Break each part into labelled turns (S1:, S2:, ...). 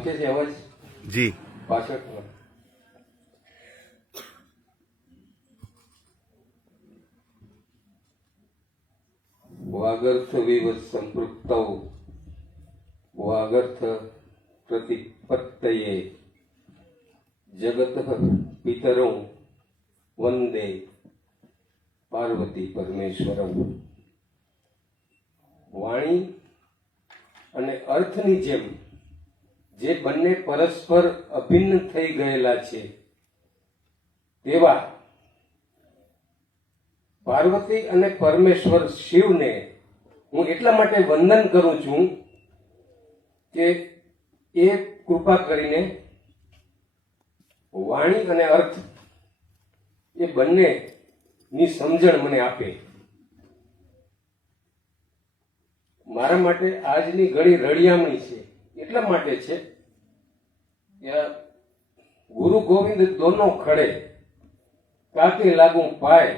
S1: પહોંચે છે અવાજ
S2: જી
S1: પાછળ વાગર્થ વિવત સંપૃક્તૌ. વાગર્થ પ્રતિપત્તયે. જગત પિતરો. વંદે. પાર્વતી પરમેશ્વરમ વાણી અને અર્થની જેમ જે બંને પરસ્પર અભિન્ન થઈ ગયેલા છે. તેવા પાર્વતી અને પરમેશ્વર શિવને હું એટલા માટે વંદન કરું છું કે એ કૃપા કરીને વાણી અને અર્થ એ બંને ની સમજણ મને આપે. મારા માટે આજની ઘડી રળિયામણી છે. એટલા માટે છે આ ગુરુ ગોવિંદ દોનો ખડે, કાકે લાગુ પાય,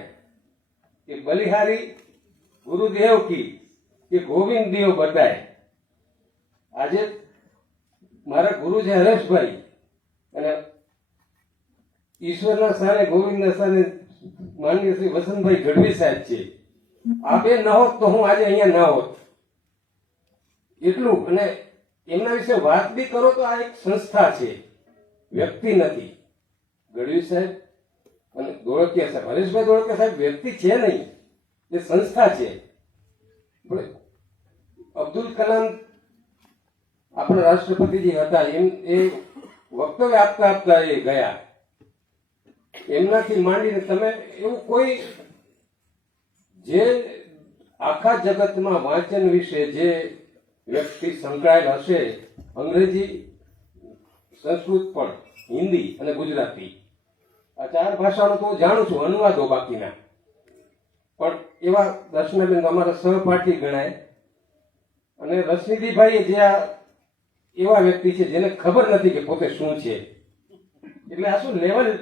S1: કે બલિહારી ગુરુદેવ કી, કે ગોવિંદ દેવ બતાય આજે મારા ગુરુ છે હરેશભાઈ અને ઈશ્વરના સારે ગોવિંદના સારે માનનીય શ્રી વસંતભાઈ ગઢવી સાહેબ છે. આ બે ન હોત તો હું આજે અહીંયા ન હોત. એટલું અને એમના વિશે વાત બી કરો તો આ એક સંસ્થા છે. વ્યક્તિ નથી. ગઢવી સાહેબ અને ધોળકિયા સાહેબ. હરેશભાઈ ધોળકિયા સાહેબ વ્યક્તિ છે નહીં. એ સંસ્થા છે. અબ્દુલ કલામ આપણા રાષ્ટ્રપતિજી હતા. એમ એ વક્તવ્ય આપતા આપતા એ ગયા. એમનાથી માંડીને તમે એવું કોઈ જે આખા જગતમાં વાંચન વિશે, જે વ્યક્તિ સંકળાયેલ હશે, અંગ્રેજી સંસ્કૃત પણ, હિન્દી અને ગુજરાતી. આ ચાર ભાષાનો તો જાણું છું, અનુવાદો બાકીના. પણ એવા દર્શનાબેન અમારા સહપાઠી ગણાય. અને રશ્મિદીભાઈ જે આ એવા વ્યક્તિ છે જેને ખબર નથી કે પોતે શું છે. એટલે આ શું લેવલ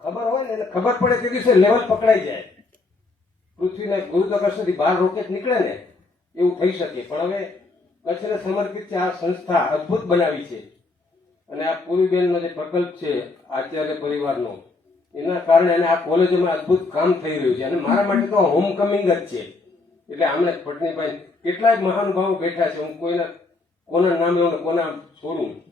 S1: ખબર હોય ને, એટલે ખબર પડે તે દિવસે લેવલ પકડાઈ જાય. પૃથ્વીને ગુરુત્વાકર્ષણથી બહાર રોકેટ નીકળે ને, એવું થઈ શકે. પણ હવે કચ્છને સમર્પિત છે, આ સંસ્થા અદ્ભુત બનાવી છે. અને આ પૂરીબેનનો જે પ્રકલ્પ છે, આચાર્ય પરિવારનો, એના કારણે અને આ કોલેજોમાં અદ્ભુત કામ થઈ રહ્યું છે. અને મારા માટે તો હોમકમિંગ જ છે. એટલે આમને પટનીભાઈ કેટલાય મહાનુભાવો બેઠા છે. હું કોઈના, કોના નામ હું કોના છોડું.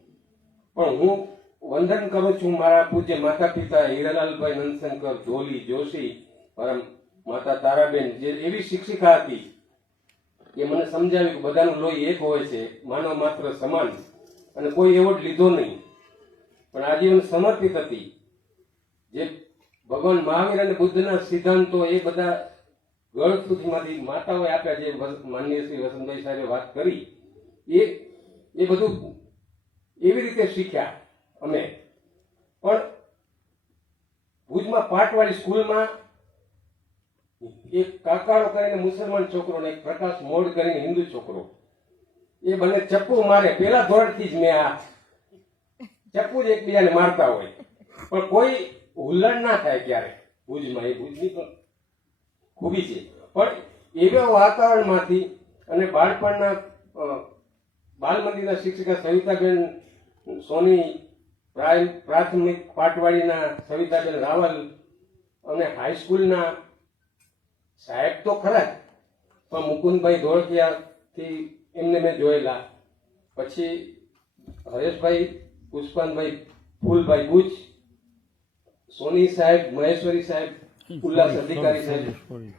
S1: પણ હું વંદન કરું છું મારા પૂજ્ય માતા પિતા હીરાલાલભાઈ નંદશંકર, જોલી, જોશી, પરમ માતા તારાબેન, જે એવી શિક્ષિકા હતી. એ મને સમજાવ્યું કે બધાનું લોહી એક હોય છે માનવ માત્ર સમાન અને કોઈ એવોર્ડ લીધો નહીં. પણ આજીવન સમર્પિત હતી. જે ભગવાન મહાવીર અને બુદ્ધના સિદ્ધાંતો એ બધા ગળસુથીમાંથી માતાઓએ આપ્યા જે માનનીય શ્રી વસંતભાઈ સાહેબે વાત કરી. એ એ બધું એવી રીતે શીખ્યા અમે. પણ ભુજમાં પાટવાળી સ્કૂલમાં એક કાકાળો કરીને મુસલમાન છોકરો એક પ્રકાશ મોડ કરીને હિન્દુ છોકરો. એ બંને ચપ્પુ મારે. પેલા ધોરણથી જ મેં આ ચપ્પુ જ એકબીજાને મારતા હોય. પણ કોઈ હુલ્લડ ના થાય ક્યારે? ભુજમાં એ ભુજની પણ ખૂબી છે. પણ એવા વાતાવરણમાંથી અને બાળપણના બાલ મંદિરના શિક્ષિકા સવિતાબેન સોની પ્રાથમિક પાટવાડીના સવિતાબેન રાવલ અને હાઈસ્કૂલના સાહેબ તો ખરા જ પણ મુકુંદભાઈ ધોળકિયાથી એમને મેં જોયેલા. પછી હરેશભાઈ પુષ્પાનભાઈ ફૂલભાઈ ગુજ સોની સાહેબ મહેશ્વરી સાહેબ ઉલ્લાસ અધિકારી સાહેબ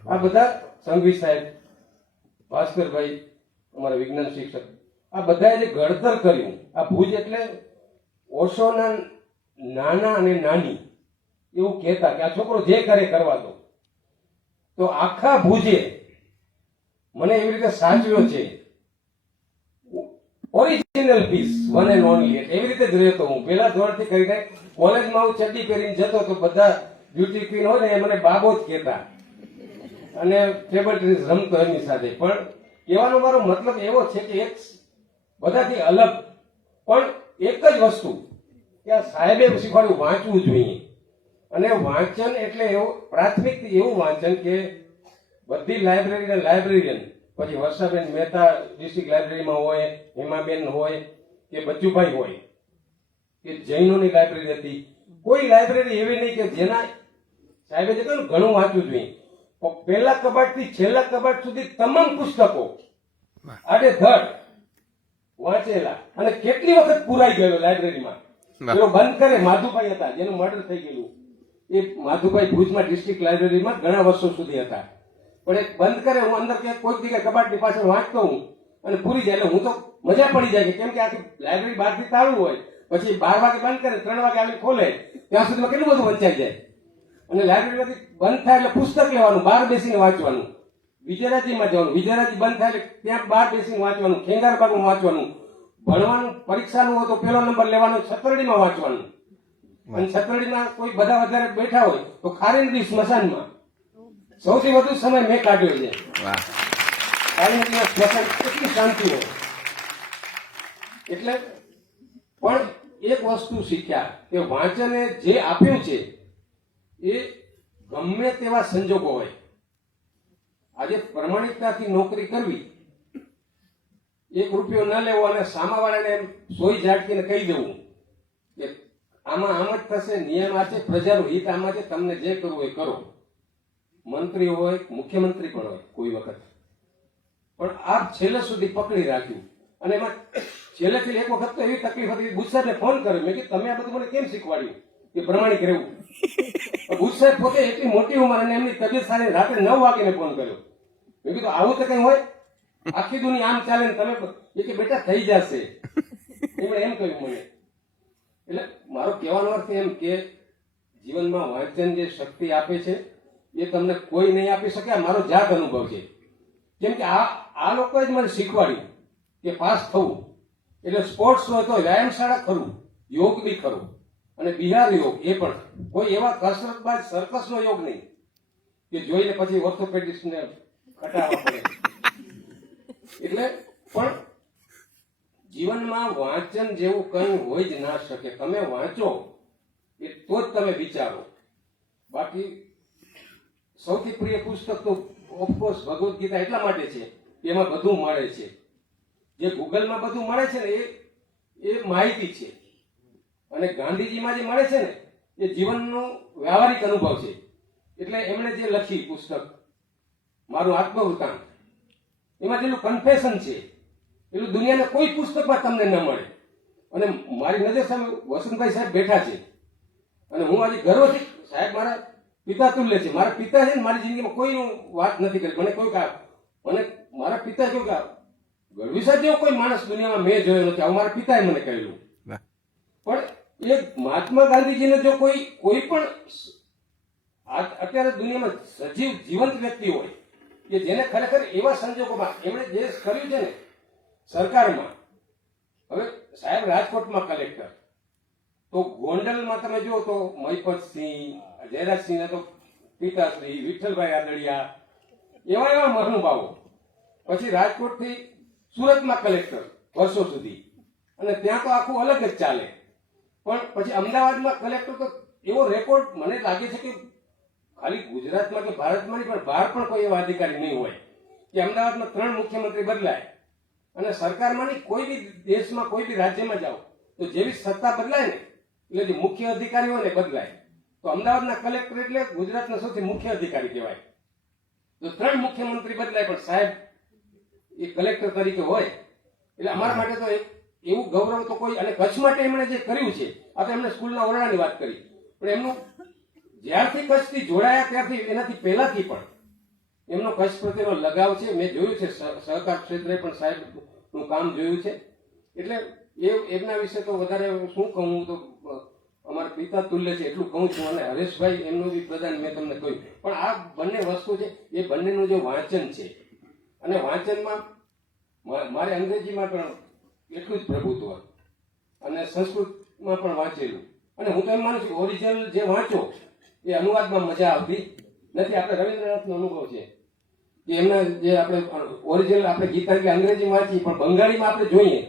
S1: આ બધા સંઘવી સાહેબ ભાસ્કરભાઈ અમારા વિજ્ઞાન શિક્ષક આ બધાએ જે ઘડતર કર્યું આ ભુજ એટલે ઓશોના નાના અને નાની એવું કહેતા કે આ છોકરો જે કરે કરવા દો. તો આખા ભુજે મને એવી રીતે સાચવ્યો છે. Original piece one and only એવી રીતે જ રહેતો હું. પેલા ધોરણથી કરીને કોલેજમાં હું ચડ્ડી પહેરીને જતો તો બધા બ્યુટી ક્વીન હોય ને એ મને બાબો જ કહેતા. અને ટેબલ ટેનિસ રમતો એમની સાથે. પણ કહેવાનો મારો મતલબ એવો છે કે એક બધાથી અલગ. પણ એક જ વસ્તુ કે આ સાહેબે શીખવાડ્યું, વાંચવું જોઈએ. અને વાંચન એટલે એવું પ્રાથમિક એવું વાંચન કે બધી લાઇબ્રેરીના લાઇબ્રેરિયન પછી વર્ષાબેન મહેતા ડિસ્ટ્રિક્ટ લાઇબ્રેરીમાં હોય હેમાબેન હોય કે બચ્ચુભાઈ હોય કે જૈનોની લાઇબ્રેરી હતી. કોઈ લાઇબ્રેરી એવી નહીં કે જેના સાહેબે જે કહ્યું ઘણું વાંચવું જોઈએ પહેલા કબાટથી છેલ્લા કબાટ સુધી તમામ પુસ્તકો આડે ધડ વાંચેલા. અને કેટલી વખત પુરાઈ ગયેલો લાઇબ્રેરીમાં બંધ કરે માધુભાઈ હતા જેનું મર્ડર થઈ ગયેલું. એ માધુભાઈ ભુજમાં ડિસ્ટ્રિક્ટ લાઇબ્રેરીમાં ઘણા વર્ષો સુધી હતા. પણ એ બંધ કરે, હું અંદર ક્યાંક કોઈક જગ્યાએ કબાટની પાછળ વાંચતો હું અને પૂરી જાય. એટલે હું તો મજા પડી જાય કે કેમ કે આખી લાઇબ્રેરી બહારથી તાળું હોય. પછી બાર વાગે બંધ કરે, ત્રણ વાગે આવીને ખોલે, ત્યાં સુધીમાં કેટલું બધું વંચાઈ જાય. અને લાઇબ્રેરીમાંથી બંધ થાય એટલે પુસ્તક લેવાનું, બહાર બેસીને વાંચવાનું. વિજયરાજીમાં જવાનું. વિજયરાજી બંધ થાય એટલે ત્યાં બહાર બેસીને વાંચવાનું ખેંગારબાગમાં વાંચવાનું. ભણવાનું, પરીક્ષાનું હોય તો પહેલો નંબર લેવાનો, છતરડીમાં વાંચવાનું. અને છતરડીમાં કોઈ બધા વધારે બેઠા હોય તો ખારેનડી સ્મશાનમાં. સૌથી વધુ સમય મેં કાઢ્યો છે. ખારેનડીના સ્મશાન કેટલી શાંતિ હોય. એટલે પણ એક વસ્તુ શીખ્યા કે વાંચને જે આપ્યું છે એ ગમે તેવા સંજોગો હોય. આજે પ્રમાણિકતાથી નોકરી કરવી એક રૂપિયો ન લેવો અને સામાવાળાને સોઈ ઝાટકીને કહી દેવું કે આમાં આમ જ થશે, નિયમ આ છે, પ્રજાનું હિત આમાં છે, તમને જે કરવું એ કરો. મંત્રી હોય, મુખ્યમંત્રી પણ હોય, કોઈ વખત. પણ આ છેલ્લે સુધી પકડી રાખ્યું. અને એમાં છેલ્લે છેલ્લે એક વખત તો એવી તકલીફ હતી ગુજસાહેબને ફોન કર્યો. મેં કે તમે આ બધું મને કેમ શીખવાડ્યું? કે પ્રમાણિક રહેવું. ગુજસાહેબ પોતે એટલી મોટી ઉંમર અને એમની તબિયત સારી રાત્રે નવ વાગીને ફોન કર્યો. મેં કીધું, આવું તો કઈ હોય? આખી દુનિયા આમ ચાલે ને તમે કે બેટા, થઈ જશે. એમણે એમ કહ્યું મને એટલે મારો કહેવાનો અર્થ એમ કે જીવનમાં વાંચન જે શક્તિ આપે છે, એ તમને કોઈ નહીં આપી શકે મારો જાત અનુભવ છે. કેમ કે આ આ લોકોએ જ મને શીખવાડ્યું કે પાસ થવું. એટલે સ્પોર્ટ્સ હોય તો વ્યાયામશાળા ખરું, યોગ બી ખરું, અને બિહાર યોગ એ પણ કોઈ એવા કસરત બાદ સર્કસનો યોગ નહીં, કે જોઈને પછી ઓર્થોપેડિસ્ટને ખટાવવા એટલે પણ જીવનમાં વાંચન જેવું કંઈ હોય જ ના શકે. તમે વાંચો, એ તો જ તમે વિચારો. બાકી સૌથી પ્રિય પુસ્તક તો ઓફકોર્સ ભગવદ્ ગીતા એટલા માટે છે, એમાં બધું મળે છે. જે ગૂગલમાં બધું મળે છે ને, એ એ માહિતી છે. અને ગાંધીજીમાં જે મળે છે ને, એ જીવનનો વ્યવહારિક અનુભવ છે. એટલે એમણે જે લખી પુસ્તક, મારું આત્મવૃતાંત, એમાં જેટલું કન્ફેશન છે એટલું દુનિયાના કોઈ પુસ્તકમાં તમને ન મળે. અને મારી નજર સામે વસંતભાઈ સાહેબ બેઠા છે. અને હું આજે ગર્વથી સાહેબ મારા પિતા તુલ્ય છે. મારા પિતા છે ને મારી જિંદગીમાં કોઈનું વાત નથી કરી. મને કોઈ કા મને મારા પિતા કેવું કા ગઢવી સાહેબ જેવો કોઈ માણસ દુનિયામાં મેં જોયો નથી. આવું મારા પિતાએ મને કહેલું. પણ એ મહાત્મા ગાંધીજીને જો કોઈ કોઈ પણ અત્યારે દુનિયામાં સજીવ જીવંત વ્યક્તિ હોય કે જેને ખરેખર એવા સંજોગોમાં એમણે જે કર્યું છે ને સરકારમાં. હવે સાહેબ રાજકોટમાં કલેક્ટર. તો ગોંડલમાં તમે જુઓ તો મહિપતસિંહ જયરાજસિંહ તો પિતાશ્રી, વિઠ્ઠલભાઈ આદડિયા, એવા એવા મહાનુભાવો. પછી રાજકોટથી સુરતમાં કલેક્ટર વર્ષો સુધી. અને ત્યાં તો આખું અલગ જ ચાલે. પણ પછી અમદાવાદમાં કલેક્ટર તો એવો રેકોર્ડ મને લાગે છે કે ખાલી ગુજરાતમાં કે ભારતમાં નહીં, પણ બહાર પણ કોઈ એવા અધિકારી નહીં હોય. કે અમદાવાદમાં ત્રણ મુખ્યમંત્રી બદલાય. અને સરકારમાંની કોઈ બી દેશમાં, કોઈ બી રાજ્યમાં જાઓ, તો જેવી સત્તા બદલાય ને, એટલે જે મુખ્ય અધિકારી હોય ને બદલાય. તો અમદાવાદના કલેક્ટર એટલે ગુજરાતના સૌથી મુખ્ય અધિકારી કહેવાય. તો ત્રણ મુખ્યમંત્રી બદલાય, પણ સાહેબ, એ કલેક્ટર તરીકે હોય, એટલે અમારા માટે તો એવું ગૌરવ તો કોઈ, અને કચ્છ માટે એમણે જે કર્યું છે, આ તો એમણે સ્કૂલના ઓરડાની વાત કરી. પણ એમનું જ્યારથી કચ્છથી જોડાયા ત્યારથી એનાથી પહેલાથી પણ એમનો કચ્છ પ્રત્યેનો લગાવ છે, મેં જોયું છે, સહ- સહકાર ક્ષેત્રે પણ સાહેબનું કામ જોયું છે. એટલે એ, એમના વિશે તો વધારે શું કહું તો અમારા પિતા તુલ્ય છે એટલું કહું છું અને હરેશભાઈ એમનું બી પ્રદાન મેં તમને કહ્યું. પણ આ બંને વસ્તુ છે, એ બંનેનું જે વાંચન છે, અને વાંચનમાં મારે અંગ્રેજીમાં પણ એટલું જ પ્રભુત્વ અને સંસ્કૃતમાં પણ વાંચેલું. અને હું તો એમ માનું છું ઓરિજિનલ જે વાંચો, એ અનુવાદમાં મજા આવતી નથી. આપણે રવિન્દ્રનાથનો અનુભવ છે. એમના જે આપણે ઓરિજિનલ આપણે ગીતા કે અંગ્રેજી વાંચીએ પણ બંગાળીમાં આપણે જોઈએ,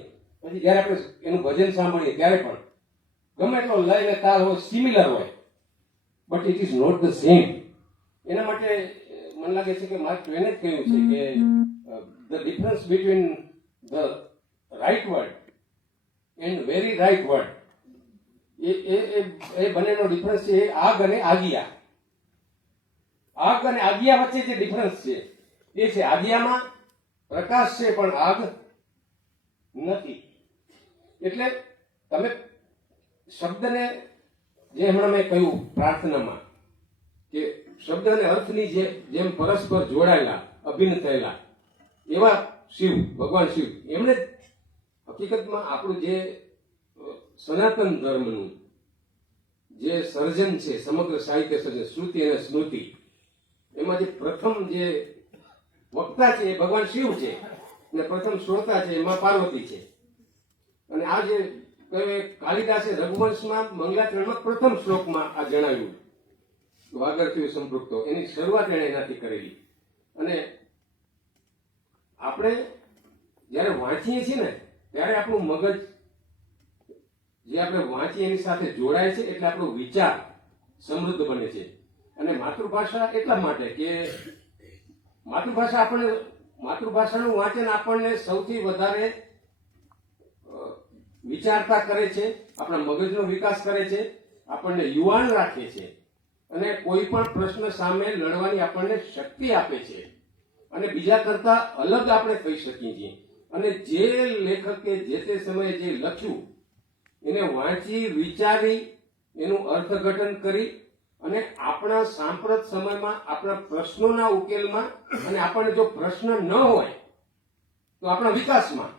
S1: પછી જ્યારે આપણે એનું ભજન સાંભળીએ ત્યારે પણ ગમે એટલો લય ને તાલ હોય સિમિલર હોય but it is not the same એના માટે મને લાગે છે કે માર્ક ટ્વેને જ કહ્યું છે કે the difference between the right word and very right word એ એ, એ- બંનેનો ડિફરન્સ છે આગ અને આગિયા. આગ અને આગિયા વચ્ચે જે ડિફરન્સ છે એ છે આજ્યામાં પ્રકાશ છે પણ આગ નથી. એટલે તમે શબ્દને જે હમણાં મેં કહ્યું પ્રાર્થનામાં, કે શબ્દ અને અર્થની જે જેમ પરસ્પર જોડાયેલા, અભિન્ન થયેલા, એવા શિવ, ભગવાન શિવ એમણે હકીકતમાં આપણું જે સનાતન ધર્મનું જે સર્જન છે, સમગ્ર સાહિત્ય સર્જન, શ્રુતિ અને સ્મૃતિ, એમાં જે પ્રથમ જે વક્તા છે ભગવાન શિવ છે. અને પ્રથમ શ્રોતા છે એમાં પાર્વતી છે. અને આ જે કાલિદાસે રઘુવંશમાં મંગલાચરણમાં પ્રથમ શ્લોકમાં આ જણાવ્યું. વાગરથી સંપૃક્તો, એની શરૂઆત એણે એનાથી કરેલી. અને આપણે જ્યારે વાંચીએ છીએ ને, ત્યારે આપણું મગજ જે આપણે વાંચીએ એની સાથે જોડાય છે, એટલે આપણો વિચાર સમૃદ્ધ બને છે. અને માતૃભાષા એટલા માટે કે માતૃભાષા આપણે માતૃભાષાનું વાંચન આપણને સૌથી વધારે વિચારતા કરે છે, આપણા મગજનો વિકાસ કરે છે, આપણને યુવાન રાખે છે અને કોઈ પણ પ્રશ્ન સામે લડવાની આપણને શક્તિ આપે છે. અને બીજા કરતા અલગ આપણે થઈ શકીએ છીએ. અને જે લેખકે જે તે સમયે જે લખ્યું, એને વાંચી, વિચારી, એનું અર્થઘટન કરી અને આપણા સાંપ્રત સમયમાં આપણા પ્રશ્નોના ઉકેલમાં અને આપણને જો પ્રશ્ન ન હોય, તો આપણા વિકાસમાં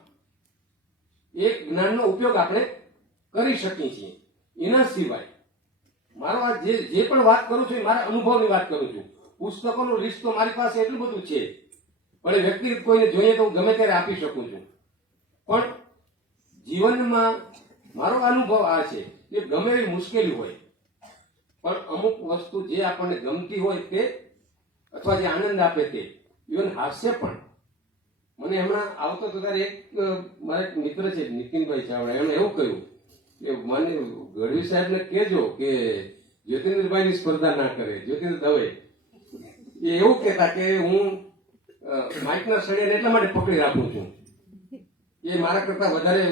S1: એ જ્ઞાનનો ઉપયોગ આપણે કરી શકીએ છીએ. એના સિવાય મારો આ જે જે પણ વાત કરું છું એ મારા અનુભવની વાત કરું છું. પુસ્તકોનું લિસ્ટ તો મારી પાસે એટલું બધું છે, પણ એ વ્યક્તિગત કોઈને જોઈએ તો હું ગમે ત્યારે આપી શકું છું. પણ જીવનમાં મારો અનુભવ આ છે કે ગમે એવી મુશ્કેલી હોય પણ અમુક વસ્તુ જે આપણને ગમતી હોય તે, અથવા જે આનંદ આપે તે ઇવન હાસ્ય પણ. મને હમણાં આવતો તો ત્યારે એક મારા એક મિત્ર છે, નીતિનભાઈ ચાવડા, એમણે એવું કહ્યું કે, મને ગઢવી સાહેબને કહેજો કે જ્યોતિન્દ્રભાઈની સ્પર્ધા ના કરે જ્યોતિન્દ્ર દવે. એ એવું કહેતા કે હું માઇકના સળિયાને એટલા માટે પકડી રાખું છું. એ મારા કરતા વધારે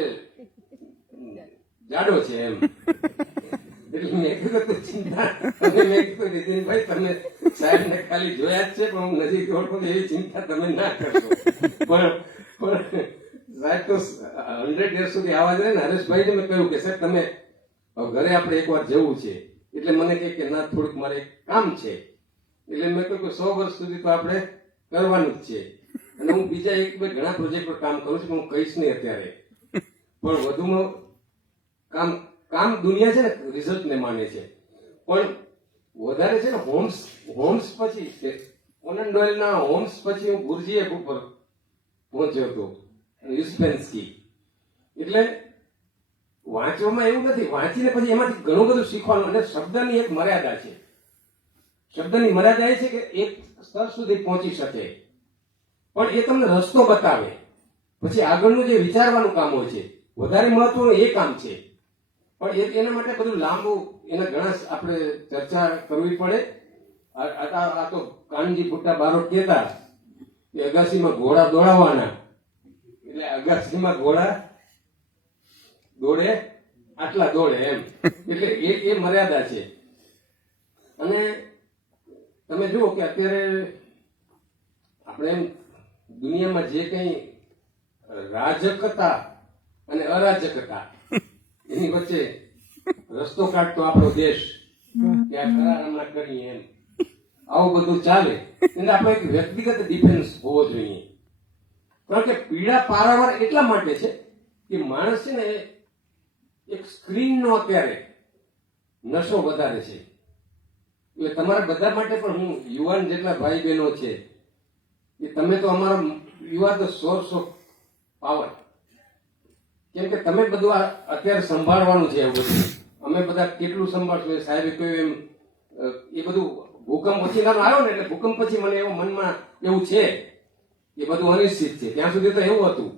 S1: જાડો છે એમ. ઘરે આપણે એકવાર જવું છે. એટલે મને કહે કે ના, થોડુંક મારે કામ છે. એટલે મેં કહ્યું કે સો વર્ષ સુધી તો આપણે કરવાનું જ છે. અને હું બીજા એક બે ઘણા પ્રોજેક્ટ પર કામ કરું છું, પણ હું કહીશ નહીં અત્યારે. પણ વધુમાં કામ કામ દુનિયા છે ને રિઝલ્ટને માને છે. પણ વધારે છે ને હોમ્સ હોમ્સ પછી ઓનન ડોયલના હોમ્સ પછી હું ગુરજીએફ ઉપર પહોંચ્યો હતો. યુસ્પેન્સકી એટલે વાંચવામાં એવું નથી, વાંચીને પછી એમાંથી ઘણું બધું શીખવાનું અને શબ્દની એક મર્યાદા છે. શબ્દની મર્યાદા એ છે કે એક સ્તર સુધી પહોંચી શકે. પણ એ તમને રસ્તો બતાવે. પછી આગળનું જે વિચારવાનું કામ હોય છે, વધારે મહત્વનું એ કામ છે. પણ એ- એના માટે બધું લાંબુ, એના ઘણા આપણે ચર્ચા કરવી પડે. આ- તો કાનજી ભુટ્ટા બારોટ કહેતા, કે અગાસીમાં ઘોડા દોડાવવાના એટલે અગાસીમાં ઘોડા દોડે, આટલા દોડે એમ. એટલે એ એ મર્યાદા છે. અને તમે જુઓ કે અત્યારે આપણે એમ દુનિયામાં જે કંઈ રાજકતા અને અરાજકતા એની વચ્ચે રસ્તો કાઢતો આપણો દેશ. કે આ કરાર હમણાં કરીએ એમ. આવું બધું ચાલે. એટલે આપણે એક વ્યક્તિગત ડિફેન્સ હોવો જોઈએ. કારણ કે પીડા પારાવાર એટલા માટે છે કે માણસ છે ને એ એક સ્ક્રીનનો અત્યારે નશો વધારે છે. એટલે તમારા બધા માટે પણ હું યુવાન જેટલા ભાઈ બહેનો છે કે તમે તો અમારા you are the source of power કેમ કે તમે બધું આ અત્યારે સંભાળવાનું છે એવું બધું. અમે બધા કેટલું સંભાળશું એ સાહેબે કહ્યું એમ એ બધું ભૂકંપ પછી આવ્યો ને એટલે ભૂકંપ પછી મને એવું મનમાં એવું છે એ બધું અનિશ્ચિત છે. ત્યાં સુધી તો એવું હતું.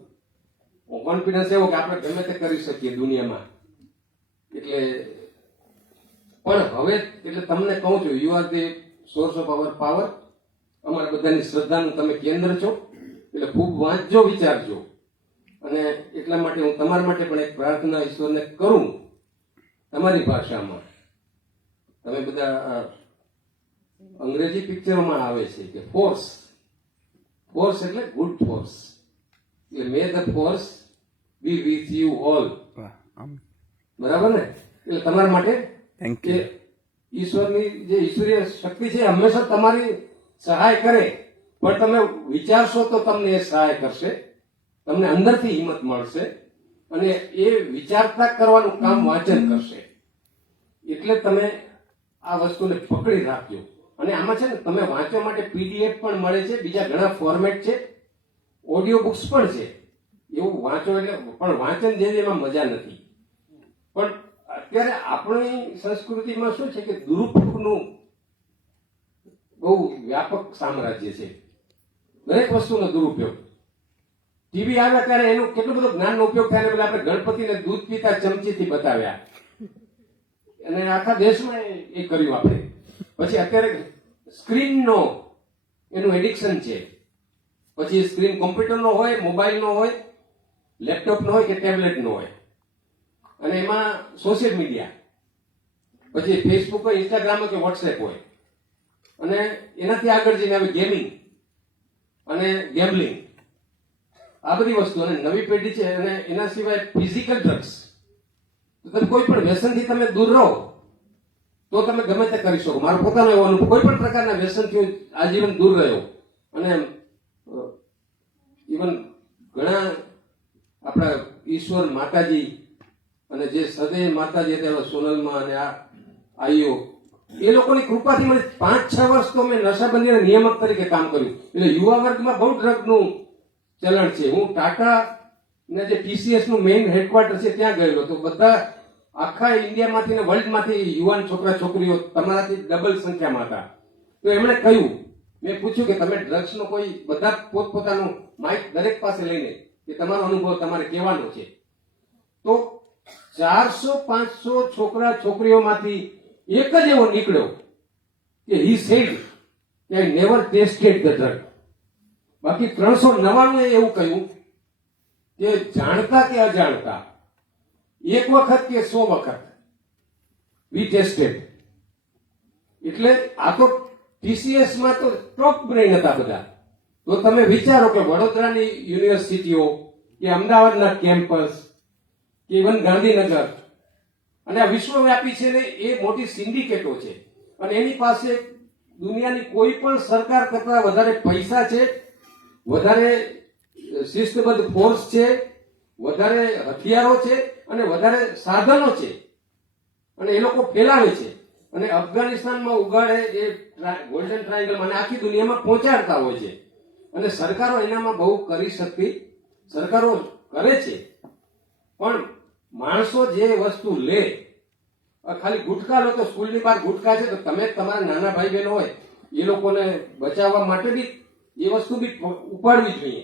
S1: કોન્ફિડન્સ એવો કે આપણે ગમે તે કરી શકીએ દુનિયામાં. એટલે, પણ હવે એટલે તમને કહું છું you are the source of our power અમારા બધાની શ્રદ્ધાનું તમે કેન્દ્ર છો. એટલે ખૂબ વાંચજો, વિચારજો. અને એટલા માટે હું તમારા માટે પણ એક પ્રાર્થના ઈશ્વરને કરું તમારી ભાષામાં. તમે બધા અંગ્રેજી પિક્ચરોમાં આવે છે કે ફોર્સ ફોર્સ એટલે ગુડ ફોર્સ એટલે may the force be with
S2: you all
S1: બરાબર ને? એટલે તમારા માટે
S2: થેન્ક
S1: કે ઈશ્વરની જે ઈશ્વરીય શક્તિ છે હંમેશા તમારી સહાય કરે. પણ તમે વિચારશો તો તમને એ સહાય કરશે. તમને અંદરથી હિંમત મળશે અને એ વિચારતા કરવાનું કામ વાંચન કરશે. એટલે તમે આ વસ્તુને પકડી રાખજો. અને આમાં છે ને, તમે વાંચવા માટે પીડીએફ પણ મળે છે, બીજા ઘણા ફોર્મેટ છે ઓડિયો બુક્સ પણ છે. એવું વાંચો એટલે, પણ વાંચન જે એમાં મજા નથી. પણ અત્યારે આપણી સંસ્કૃતિમાં શું છે કે દુરુપયોગનું બહુ વ્યાપક સામ્રાજ્ય છે. દરેક વસ્તુનો દુરુપયોગ. ટીવી આવ્યા ત્યારે એનું કેટલું બધું જ્ઞાનનો ઉપયોગ થાય એટલે આપણે ગણપતિને દૂધ પીતા ચમચીથી બતાવ્યા. અને આખા દેશમાં એ- કર્યું આપણે. પછી અત્યારે સ્ક્રીનનો એનું એડિક્શન છે. પછી સ્ક્રીન કોમ્પ્યુટરનો હોય, મોબાઈલનો હોય, લેપટોપનો હોય કે ટેબ્લેટનો હોય. અને એમાં સોશિયલ મીડિયા. પછી ફેસબુક હોય ઇન્સ્ટાગ્રામ હોય કે વોટ્સએપ હોય. અને એનાથી આગળ જઈને આવે ગેમિંગ અને ગેમ્બલિંગ આ બધી વસ્તુ અને નવી પેઢી છે અને એના સિવાય ફિઝિકલ ડ્રગ્સ તમે કોઈ પણ વ્યસનથી તમે દૂર રહો, તો તમે ગમે તે કરી શકો. મારો પોતાનો એવો અનુભવ. કોઈ પણ પ્રકારના વ્યસનથી આજીવન દૂર રહ્યો. અને ઇવન ઘણા આપણા ઈશ્વર માતાજી અને જે સદૈવ માતાજી હતા સોનલમાં અને આ આઈઓ, એ લોકોની કૃપાથી મને પાંચ છ વર્ષ તો મેં નશાબંધીના નિયામક તરીકે કામ કર્યું. એટલે યુવા વર્ગમાં બહુ ડ્રગનું ચલણ છે. હું ટાટા ને જે ટીસીએસનું મેઇન હેડક્વાર્ટર છે, ત્યાં ગયેલો તો બધા આખા ઇન્ડિયામાંથી ને વર્લ્ડમાંથી યુવાન છોકરા, છોકરીઓ તમારાથી ડબલ સંખ્યામાં હતા. તો એમણે કહ્યું, મેં પૂછ્યું કે તમે ડ્રગ્સનો કોઈ બધા પોતપોતાનું માઇક દરેક પાસે લઈને કે તમારો અનુભવ તમારે કહેવાનો છે? તો ચારસો, પાંચસો છોકરા, છોકરીઓમાંથી એક જ એવો નીકળ્યો કે હી સેડ કે નેવર ટેસ્ટેડ ધ ડ્રગ બાકી ત્રણસો નવાણું એવું કહ્યું કે જાણતા કે અજાણતા? એક વખત કે સો વખત? વી ટેસ્ટેડ એટલે આ તો ટીસીએસમાં તો ટોપ બ્રેન હતા બધા. તો તમે વિચારો કે વડોદરાની યુનિવર્સિટીઓ, કે અમદાવાદના કેમ્પસ કે ઇવન ગાંધીનગર, અને આ વિશ્વવ્યાપી છે ને એ મોટી સિન્ડિકેટો છે. અને એની પાસે દુનિયાની કોઈ પણ સરકાર કરતા વધારે પૈસા છે વધારે શિસ્તબદ્ધ ફોર્સ છે, વધારે હથિયારો છે અને વધારે સાધનો છે. અને એ લોકો ફેલાવે છે. અને અફઘાનિસ્તાનમાં ઉગાડે એ ગોલ્ડન ટ્રાયંગલ મને આખી દુનિયામાં પહોંચાડતા હોય છે. અને સરકારો એનામાં બહુ કરી શકતી, સરકારો કરે છે. પણ માણસો જે વસ્તુ લે ખાલી ગુટકા લો તો સ્કૂલની બહાર ગુટકા છે, તો તમે તમારા નાના ભાઈ બહેનો હોય, એ લોકોને બચાવવા માટે બી એ વસ્તુ બી ઉપાડવી જોઈએ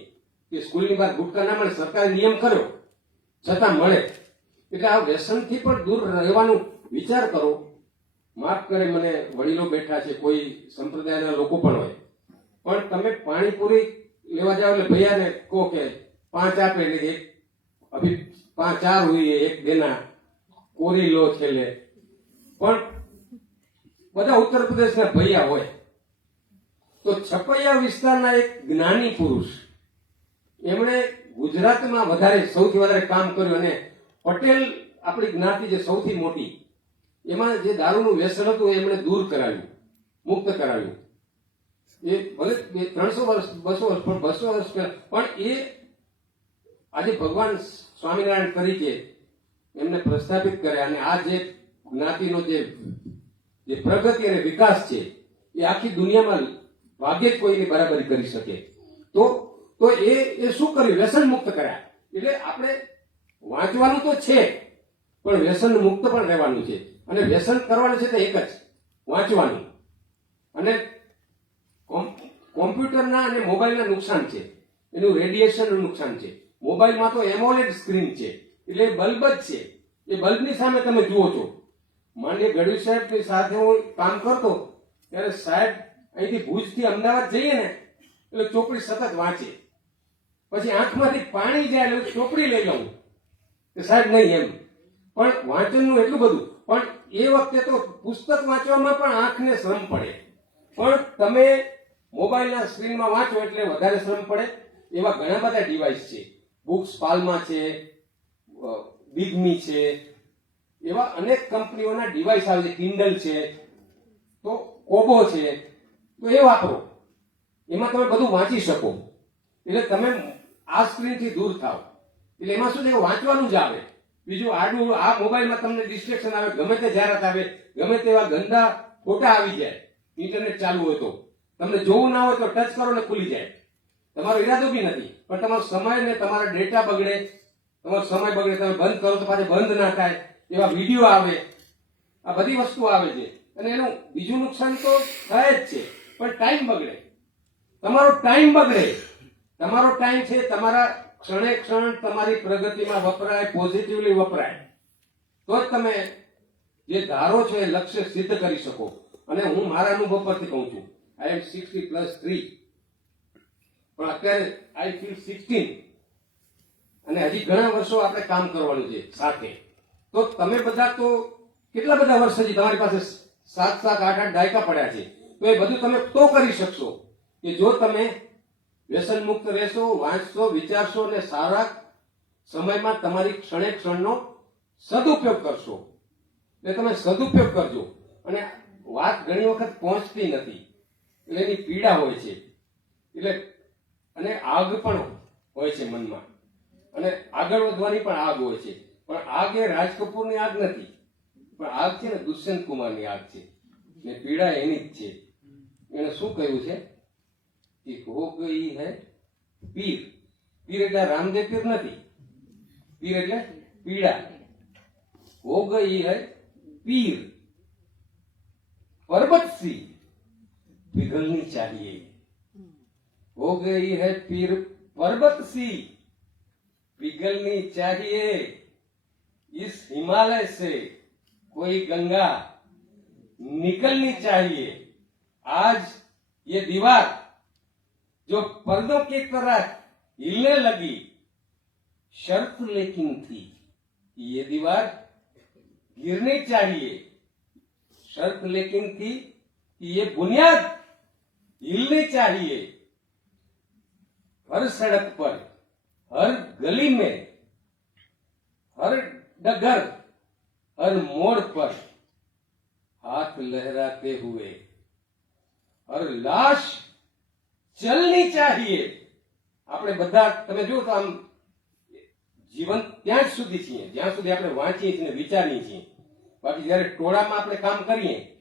S1: કે સ્કૂલની બહાર ગુટકા ના મળે, સરકારે નિયમ કર્યો, છતાં મળે. એટલે આ વ્યસનથી પણ દૂર રહેવાનું વિચાર કરો. માફ કરે મને, વડીલો બેઠા છે, કોઈ સંપ્રદાયના લોકો પણ હોય. પણ તમે પાણીપુરી લેવા જાઓ એટલે ભૈયાને કહો કે પાંચ આપે એટલે એક, અભી પાંચ ચાર હુઈ એક દેના. કોરી લો છેલ્લે. પણ બધા ઉત્તર પ્રદેશના ભૈયા હોય. તો છપૈયા વિસ્તારના એક જ્ઞાની પુરુષ, એમણે ગુજરાતમાં વધારે સૌથી વધારે કામ કર્યું અને પટેલ આપણી જ્ઞાતિ જે સૌથી મોટી, એમાં જે દારૂનું વ્યસન હતું એમણે દૂર કરાવ્યું, મુક્ત કરાવ્યું. એ ભલે ત્રણસો વર્ષ, બસો વર્ષ, પણ બસો વર્ષ પણ એ આજે ભગવાન સ્વામિનારાયણ તરીકે એમને પ્રસ્થાપિત કર્યા અને આ જે જ્ઞાતિનો જે પ્રગતિ અને વિકાસ છે, એ આખી દુનિયામાં ભાગ્યે જ કોઈની બરાબરી કરી શકે. તો તો એ એ શું કર્યું? વ્યસન મુક્ત કર્યા. એટલે આપણે વાંચવાનું તો છે, પણ વ્યસન મુક્ત પણ રહેવાનું છે. અને વ્યસન કરવાનું છે તો એક જ, વાંચવાનું. અને કોમ- કોમ્પ્યુટરના અને મોબાઈલના નુકસાન છે. એનું રેડિયેશનનું નુકસાન છે. મોબાઈલમાં તો એમોલેડ સ્ક્રીન છે. એટલે બલ્બ જ છે. એ બલ્બની સામે તમે જુઓ છો. માન્ય ગઢવી સાહેબની સાથે હું કામ કરતો, ત્યારે સાહેબ અહીંથી ભુજથી અમદાવાદ જઈએ ને, એટલે ચોપડી સતત વાંચે પછી આંખમાંથી પાણી જાય એટલે ચોપડી લઈ લઉં. કે સાહેબ, નહીં એમ. પણ વાંચનનું એટલું બધું. પણ એ વખતે તો પુસ્તક વાંચવામાં પણ આંખને શ્રમ પડે. પણ તમે મોબાઈલના સ્ક્રીનમાં વાંચો એટલે વધારે શ્રમ પડે. એવા ઘણા બધા ડિવાઇસ છે. બુક્સ પાલમાં છે બિગમી છે. એવા અનેક કંપનીઓના ડિવાઇસ આવે છે. કિન્ડલ છે. તો કોબો છે. તો એ વાપરો એમાં તમે બધું વાંચી શકો. એટલે તમે આ સ્ક્રીનથી દૂર થાવ એટલે એમાં શું છે વાંચવાનું જ આવે. બીજું આડું આ મોબાઈલમાં તમને ડિસ્ટ્રેક્શન આવે, ગમે તે જાહેરાત આવે, ગમે તેવા ગંદા ફોટા આવી જાય ઇન્ટરનેટ ચાલુ હોય તો. તમને જોવું ના હોય તો ટચ કરો ને ખુલી જાય. તમારો ઈરાદો બી નથી, પણ તમારો સમય ને તમારા ડેટા બગડે. તમારો સમય બગડે, તમે બંધ કરો તો પાછું બંધ ના થાય. એવા વીડિયો આવે. આ બધી વસ્તુ આવે છે. અને એનું બીજું નુકસાન તો થાય જ છે. પણ ટાઈમ બગડે. તમારો ટાઈમ બગડે. તમારો ટાઈમ છે, તમારા ક્ષણે ક્ષણ તમારી પ્રગતિમાં વપરાય પોઝિટિવલી વપરાય. તો જ તમે જે ધારો છો એ લક્ષ્ય સિદ્ધ કરી શકો. અને હું મારા અનુભવ પરથી કહું છું I am sixty plus three પણ અત્યારે આઈ ફીલ સિક્સટીન અને હજી ઘણા વર્ષો આપણે કામ કરવાનું છે સાથે. તો તમે બધા તો કેટલા બધા વર્ષ હજી તમારી પાસે સાત સાત, આઠ આઠ દાયકા પડ્યા છે? તો એ બધું તમે તો કરી શકશો કે જો તમે વ્યસન મુક્ત રહેશો, વાંચશો, વિચારશો અને સારા સમયમાં તમારી ક્ષણે ક્ષણનો સદુપયોગ કરશો. એટલે તમે સદુપયોગ કરજો. અને વાત ઘણી વખત પહોંચતી નથી. એટલે એની પીડા હોય છે. એટલે અને આગ પણ હોય છે મનમાં. અને આગળ વધવાની પણ આગ હોય છે. પણ આગ એ રાજ કપૂરની આગ નથી. પણ આગ છે ને દુષ્યંત કુમારની આગ છે. ને પીડા એની જ છે. એને શું કહ્યું છે કે હો ગઈ હે પીર પીર એટલે રામદેવ પીર નથી પીર એટલે પીડા હો ગઈ હે પીર पर्वत सी पिघलनी चाहिए हो गई है पीर पर्वत सी पिघलनी चाहिए इस हिमालय से कोई गंगा निकलनी चाहिए आज ये दीवार जो पर्दों की तरह हिलने लगी, शर्त लेकिन थी कि ये दीवार गिरनी चाहिए। शर्त लेकिन थी कि ये बुनियाद हिलनी चाहिए। हर सड़क पर, हर गली में, हर डगर, हर मोड़ पर हाथ लहराते हुए અરે લાશ ચલની ચાહીએ. આપણે બધા, તમે જુઓ તો આમ જીવન ત્યાં જ સુધી છીએ. જ્યાં સુધી આપણે વાંચીએ છીએ વિચારીએ છીએ. બાકી જયારે ટોળામાં આપણે કામ કરીએ,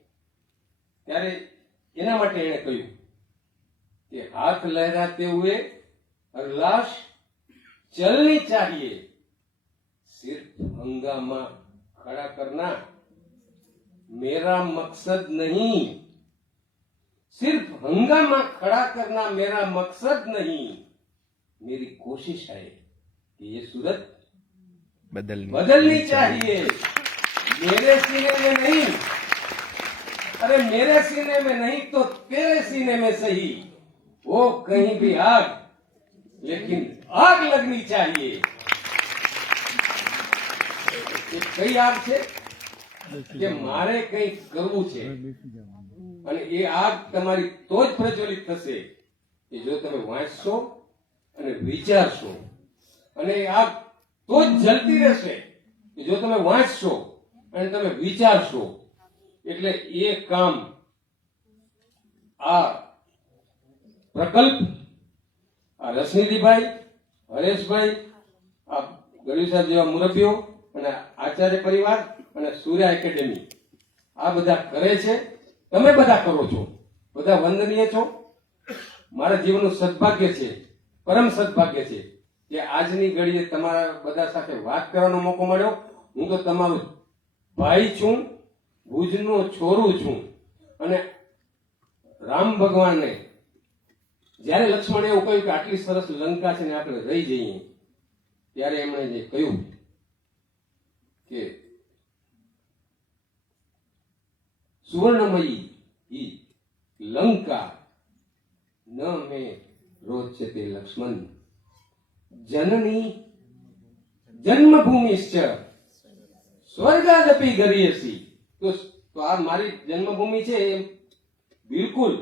S1: ત્યારે એના માટે એણે કહ્યું કે હાથ લહેરાતે હુએ હર લાશ ચલની ચાહીએ. સિર્ફ હંગામા ખડા કરના. મેરા મકસદ નહીં. सिर्फ़ हंगामा खड़ा करना मेरा मकसद नहीं। मेरी कोशिश है कि ये सूरत
S2: बदलनी
S1: बदलनी चाहिए। मेरे सीने में नहीं। अरे मेरे सीने में नहीं तो तेरे सीने में सही। वो कहीं भी आग लेकिन आग लगनी चाहिए। कई आग से કે મારે કંઈક કરવું છે. અને એ આગ તમારી તો જ પ્રજ્વલિત થશે. કે જો તમે વાંચશો અને વિચારશો અને એ આગ તો જ જલતી રહેશે કે જો તમે વાંચશો અને તમે વિચારશો એટલે એ કામ આ પ્રકલ્પ આ રસનીતિભાઈ હરેશભાઈ આ સાહેબ જેવા મુરબ્બીઓ અને આચાર્ય પરિવાર અને સૂર્ય એકેડેમી. આ બધા કરે છે. તમે બધા કરો છો. બધા વંદનીય છો. મારા જીવનનું સદભાગ્ય છે. પરમ સદભાગ્ય છે કે આજની ઘડીએ તમારા બધા સાથે વાત કરવાનો મોકો મળ્યો. હું તો તમારો ભાઈ છું, ભુજનો છોરું છું. અને રામ ભગવાનને, જ્યારે લક્ષ્મણે એવું કહ્યું કે આટલી સરસ લંકા છે ને આપણે રહી જઈએ, ત્યારે એમણે જે કહ્યું કે સુવર્ણમયી ઈ લંકા ન મે રોચતે લક્ષ્મણ. જનની જન્મભૂમિશ્ચ. સ્વર્ગાદપી ગરીયસી. તો તો આ મારી જન્મભૂમિ છે એ બિલકુલ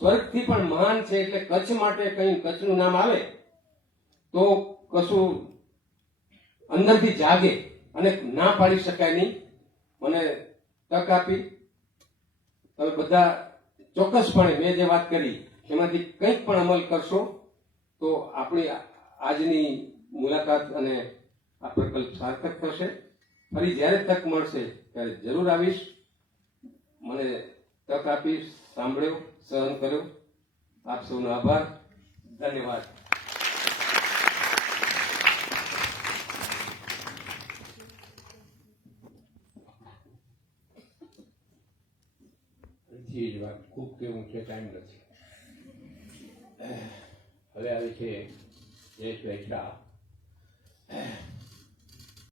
S1: સ્વર્ગથી પણ મહાન છે એટલે કચ્છ માટે કઈ કચ્છનું નામ આવે તો કશું અંદરથી જાગે અને ના પાડી શકાય નહીં. મને તક આપી. તમે બધા ચોક્કસપણે મેં જે વાત કરી, એમાંથી કંઈક પણ અમલ કરશો, તો આપણી આજની મુલાકાત અને આ પ્રકલ્પ સાર્થક થશે. ફરી જ્યારે તક મળશે ત્યારે જરૂર આવીશ. મને તક આપી, સાંભળ્યો, સહન કર્યો. આપ સૌનો આભાર. ધન્યવાદ.
S3: અહીંથી જ વાત ખૂબ કેવું છે ટાઈમ નથી હવે આવે છે જયેશભાઈ શાહ